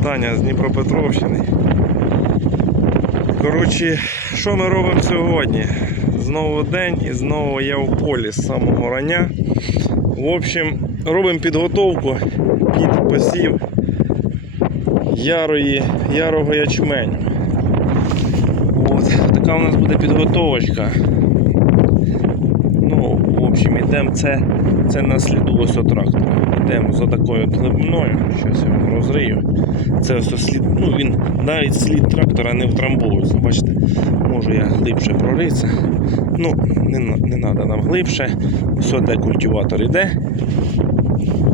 вітання з Дніпропетровщини. Коротше, що ми робимо сьогодні? Знову день і знову я в полі з самого рання. В общем, робимо підготовку під посів ярої, ярого ячменю. От, така у нас буде підготовочка. Общем, ідемо це, це на сліду ось трактора. Йдемо за такою глибиною, щось я вам розрию. Це ось слід, ну він навіть слід трактора не втрамбовується. Бачите, можу я глибше проритися. Ну, не, не треба нам глибше. Ось де культиватор йде.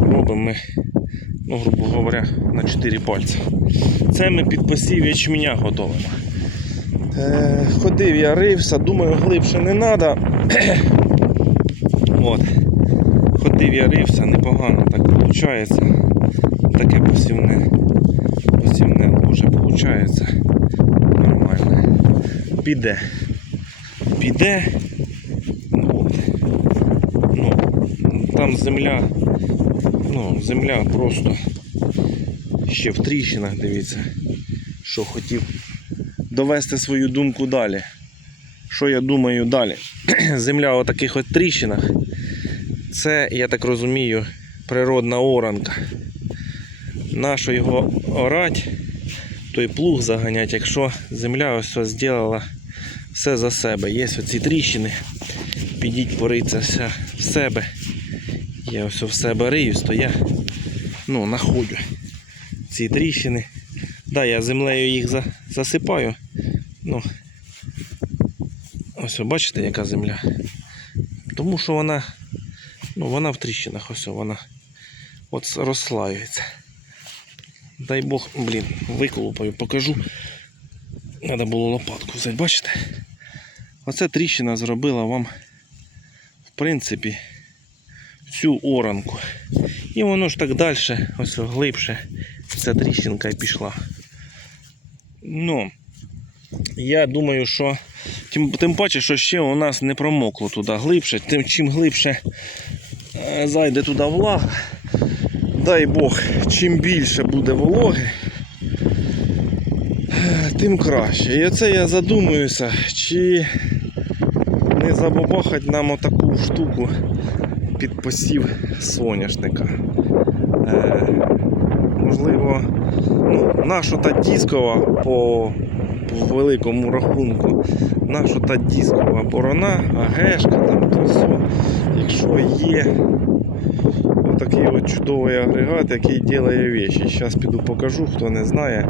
Робимо ми, ну, грубо говоря, на 4 пальці. Це ми під посів ячменя готовимо. Е, ходив я рився, думаю, глибше не треба. От. Ходив я рився, непогано так виходить. Таке посівне, посівне ложе виходить. Нормально. Піде. Піде. Ну, от. ну, там земля. Ну, земля просто ще в тріщинах, дивіться, що хотів довести свою думку далі. Що я думаю далі? Земля у таких от тріщинах. Це, я так розумію, природна оранка. Нащо його орать, той плуг заганять, якщо земля ось ось зробила все за себе. Є оці тріщини. Підіть пориться вся в себе. Я ось в себе рию, то я ну, находжу ці тріщини. Да, я землею їх засипаю. Ну, ось бачите, яка земля. Тому що вона, ну, вона в тріщинах, ось вона от розслаюється. Дай Бог, блін, виколупаю, покажу. Треба було лопатку взяти, бачите? Оця тріщина зробила вам, в принципі, цю оранку. І воно ж так далі, ось глибше, ця тріщинка і пішла. Ну, я думаю, що тим, тим паче, що ще у нас не промокло туди глибше. Тим чим глибше е, зайде туди влага, дай Бог, чим більше буде вологи, е, тим краще. І оце я задумуюся, чи не забабахать нам отаку штуку під посів соняшника. Е, можливо, ну, наша та дискова по, великому рахунку, наша та дискова борона, агешка, там тросо, якщо є отакий от чудовий агрегат, який ділає вещі. Зараз піду покажу, хто не знає,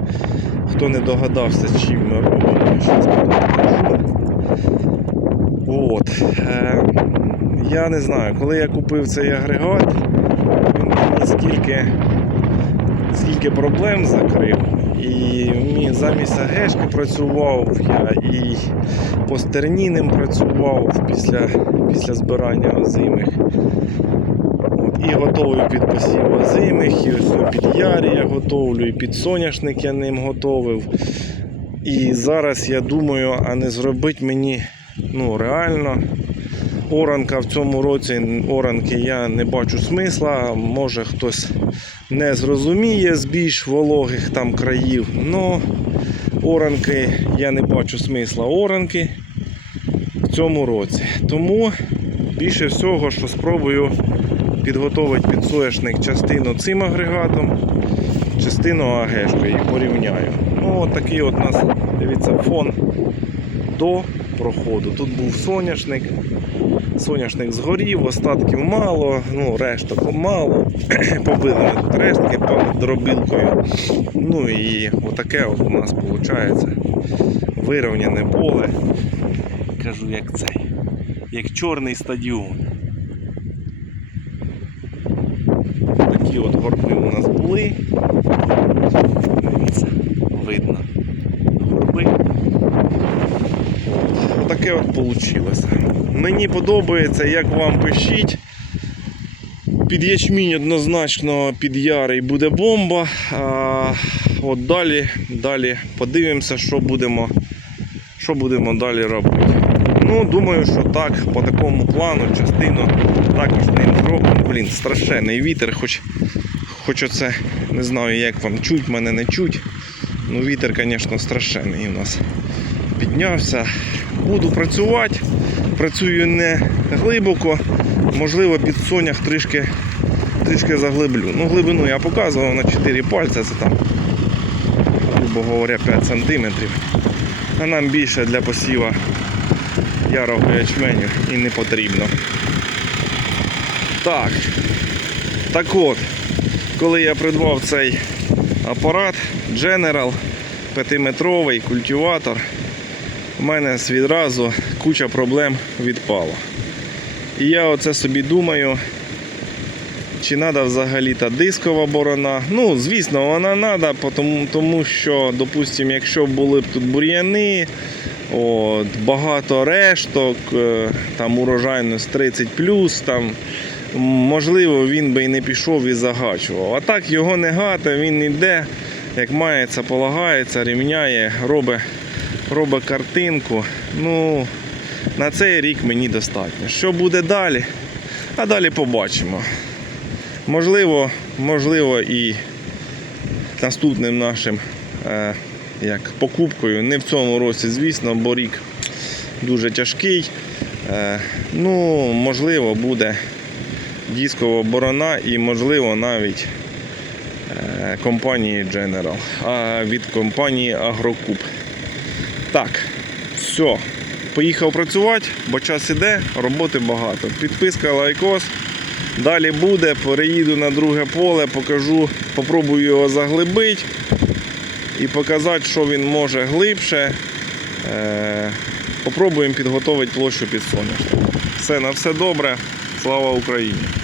хто не догадався, чим ми робимо, зараз піду покажу. От. Е, я не знаю, коли я купив цей агрегат, він мені скільки скільки проблем закрив. І замість АГшки працював, я і по стерніним працював після, після збирання озимих. І готовий під посів озимих, і ось під ярі я готовлю, і під соняшник я ним готовив. І зараз я думаю, а не зробить мені ну, реально Оранка в цьому році оранки я не бачу смисла. Може хтось не зрозуміє з більш вологих там країв. Но оранки я не бачу смисла оранки в цьому році. Тому більше всього, що спробую підготувати під соняшник частину цим агрегатом, частину агешкою і порівняю. Ну, от такий от у нас, дивіться, фон до проходу. Тут був соняшник. Соняшник згорів, остатків мало, ну, решток мало. Побили рештки дробілкою. Ну і отаке от у нас виходить. Вирівняне поле. Кажу, як цей, як чорний стадіон. Такі от горби у нас були. Дивіться, видно. Горби. Отаке от вийшло. Мені подобається, як вам пишіть. Під ячмінь однозначно під ярий буде бомба. А от далі, далі подивимося, що будемо, що будемо далі робити. Ну, думаю, що так, по такому плану частину також ним зробимо. Блін, страшенний вітер, хоч, Хоч оце не знаю, як вам чуть, мене не чуть. Ну, вітер, звісно, страшенний у нас піднявся. Буду працювати. Працюю не глибоко. Можливо, під сонях трішки, трішки заглиблю. Ну, глибину я показував на 4 пальця, це там, грубо говоря, 5 см. А нам більше для посіва ярого ячменю і не потрібно. Так. Так от, коли я придбав цей апарат General 5-метровий культиватор, у мене відразу куча проблем відпала. І я оце собі думаю, чи треба взагалі та дискова борона. Ну, звісно, вона треба, тому, тому що, допустимо, якщо були б тут бур'яни, от, багато решток, е, там урожайність 30 там, можливо, він би і не пішов і загачував. А так його не гати, він йде, як мається, полагається, рівняє, робить, робить картинку. Ну, на цей рік мені достатньо. Що буде далі? А далі побачимо. Можливо, можливо, і наступним нашим е, як покупкою. Не в цьому році, звісно, бо рік дуже тяжкий. Е, ну, можливо, буде дискова борона і, можливо, навіть е, компанії General, а від компанії Агрокуб. Так, все. Поїхав працювати, бо час іде, роботи багато. Підписка, лайкос. Далі буде, переїду на друге поле, покажу, попробую його заглибити і показати, що він може глибше. Е, Попробуємо підготувати площу під соняшник. Все на все добре. Слава Україні!